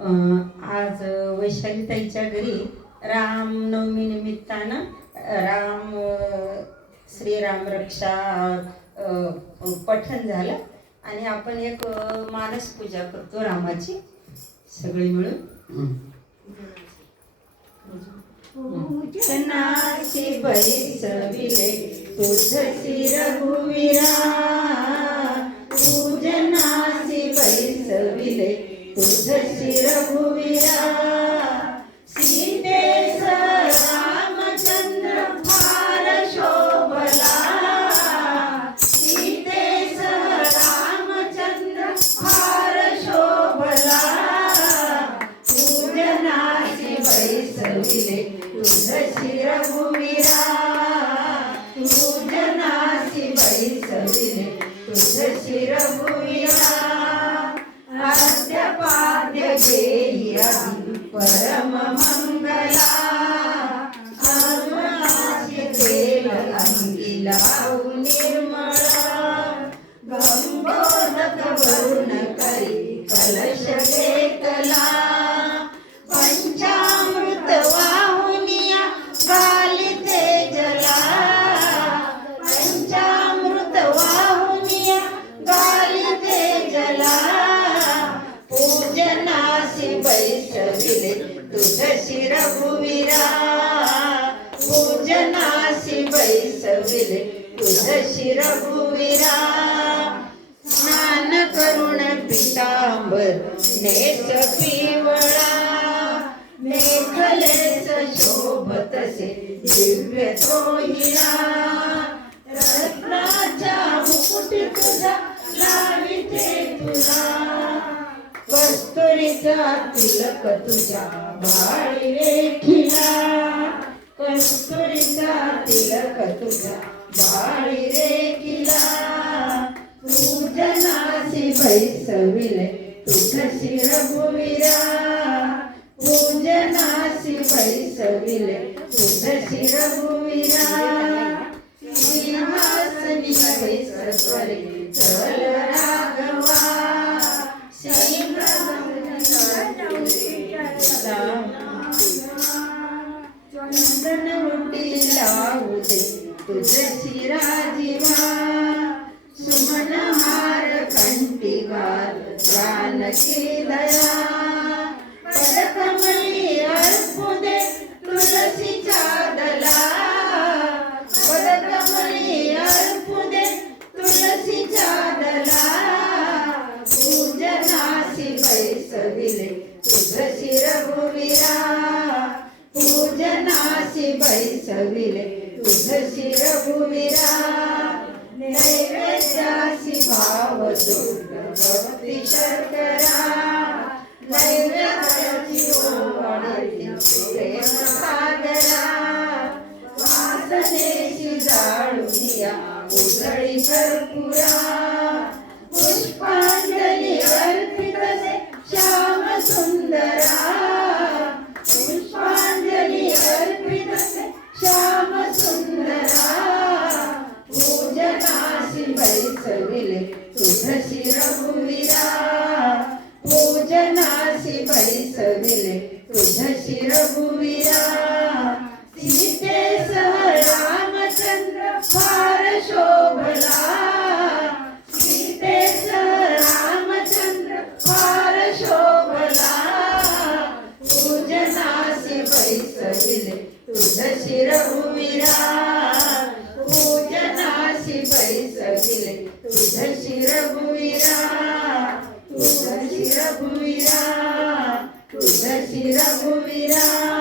आज वैशालीताईच्या घरी रामनवमी निमित्तानं राम श्रीराम रक्षा पठन पठण झालं. आणि आपण एक मानस पूजा करतो रामाची सगळी मिळून. पूजनाची बैसविले तुझसी रघुवीरा बैसविले तुझशी रघुवीरा पूजनाची बैसविले तुझशी रघुवीरा आद्यपाद्य पूजनासी बैसविले तुझशी रघुवीरा पूजनासी बैसविले तुझशी रघुवीरा स्नान करुण पितांबर नेच पिवळा. मेखलेस शोभतसे दिव्य तो हिरा रत्नाचा मुकुट तुझा लाविते तुला. कस्तुरीचा तिलक तुझ्या भाळी रेखिला. कस्तुरीचा तिलक तुझ्या भाळी रेखिला. पूजनासी बैसविले तुझशी रघुवीरा. पूजनासी बैसविले तुझशी रघुवीरा. तुझशी राजीवा सुमन हार कंठी घाल जानकी बैसविले तुझशी रघुवीरा नैवेद्यासी भाव दुर्ग भक्ती शर्करा पूजनासी बैसविले तुझशी रघुवीरा सीते सह रामचंद्र फार शोभला. सीते सह रामचंद्र फार शोभला. पूजनासी बैसविले तुझशी रघुवीरा पूजनासी बैसविले तुझशी रघुवीरा Te quiero muy.